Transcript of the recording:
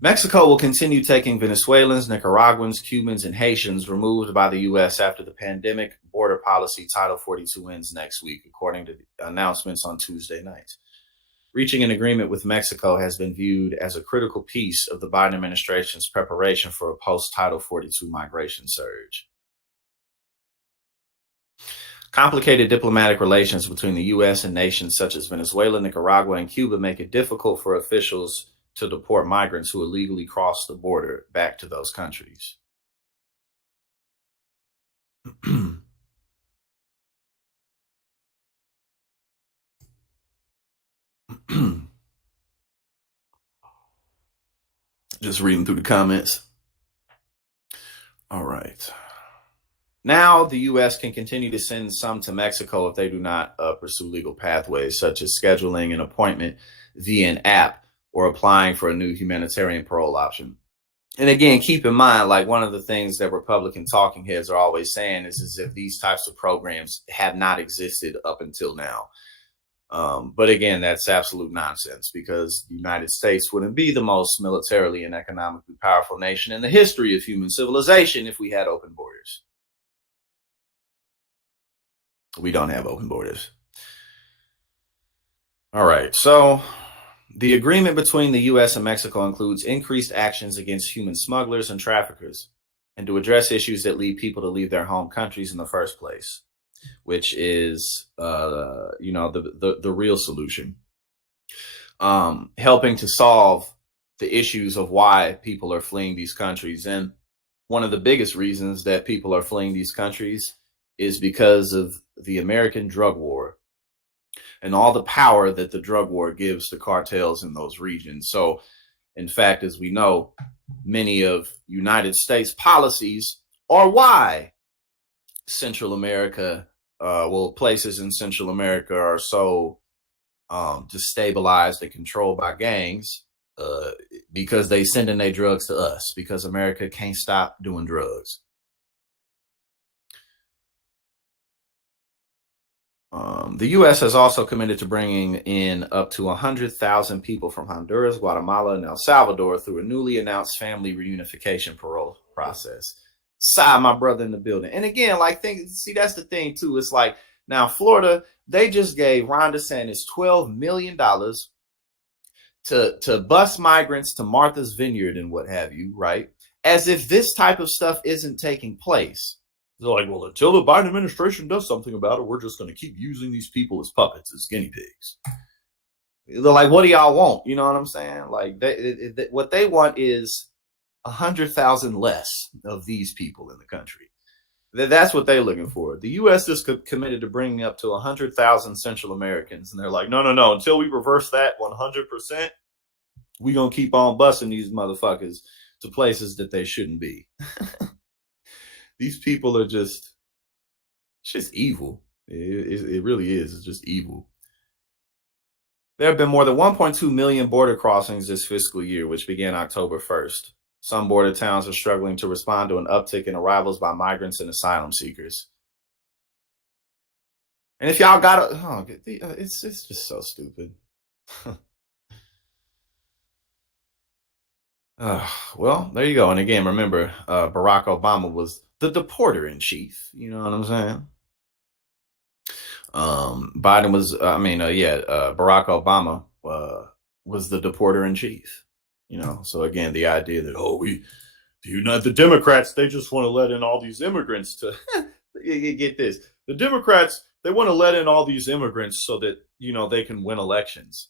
Mexico will continue taking Venezuelans, Nicaraguans, Cubans, and Haitians removed by the U.S. after the pandemic border policy Title 42 ends next week, according to announcements on Tuesday night. Reaching an agreement with Mexico has been viewed as a critical piece of the Biden administration's preparation for a post-Title 42 migration surge. Complicated diplomatic relations between the U.S. and nations such as Venezuela, Nicaragua, and Cuba make it difficult for officials to deport migrants who illegally cross the border back to those countries. Just reading through the comments. All right. Now, the U.S. can continue to send some to Mexico if they do not pursue legal pathways, such as scheduling an appointment via an app or applying for a new humanitarian parole option. And again, keep in mind, like one of the things that Republican talking heads are always saying is if these types of programs have not existed up until now. But again, that's absolute nonsense because the United States wouldn't be the most militarily and economically powerful nation in the history of human civilization if we had open borders. We don't have open borders. All right. So the agreement between the U.S. and Mexico includes increased actions against human smugglers and traffickers and to address issues that lead people to leave their home countries in the first place, which is, the real solution. Helping to solve the issues of why people are fleeing these countries. And one of the biggest reasons that people are fleeing these countries is because of the American drug war and all the power that the drug war gives to cartels in those regions. So, in fact, as we know, many of United States policies are why Central America, places in Central America are so destabilized and controlled by gangs because they sending their drugs to us because America can't stop doing drugs. The U.S. has also committed to bringing in up to 100,000 people from Honduras, Guatemala, and El Salvador through a newly announced family reunification parole process. Sigh, my brother in the building. And again, that's the thing too. It's like now Florida, they just gave Ron DeSantis $12 million to bus migrants to Martha's Vineyard and what have you, right? As if this type of stuff isn't taking place. They're like, well, until the Biden administration does something about it, we're just going to keep using these people as puppets, as guinea pigs. They're like, what do y'all want? You know what I'm saying? Like, what they want is 100,000 less of these people in the country. That's what they're looking for. The U.S. is committed to bringing up to 100,000 Central Americans. And they're like, no. Until we reverse that 100%, we're going to keep on busting these motherfuckers to places that they shouldn't be. These people are it's just evil. It really is. It's just evil. There have been more than 1.2 million border crossings this fiscal year, which began October 1st. Some border towns are struggling to respond to an uptick in arrivals by migrants and asylum seekers. And if y'all got it's just so stupid. Well, there you go. And again, remember, Barack Obama was the deporter in chief. You know what I'm saying? Biden was, Barack Obama was the deporter in chief. You know, so again, the idea that, the Democrats, they just want to let in all these immigrants to get this. The Democrats, they want to let in all these immigrants so that, they can win elections.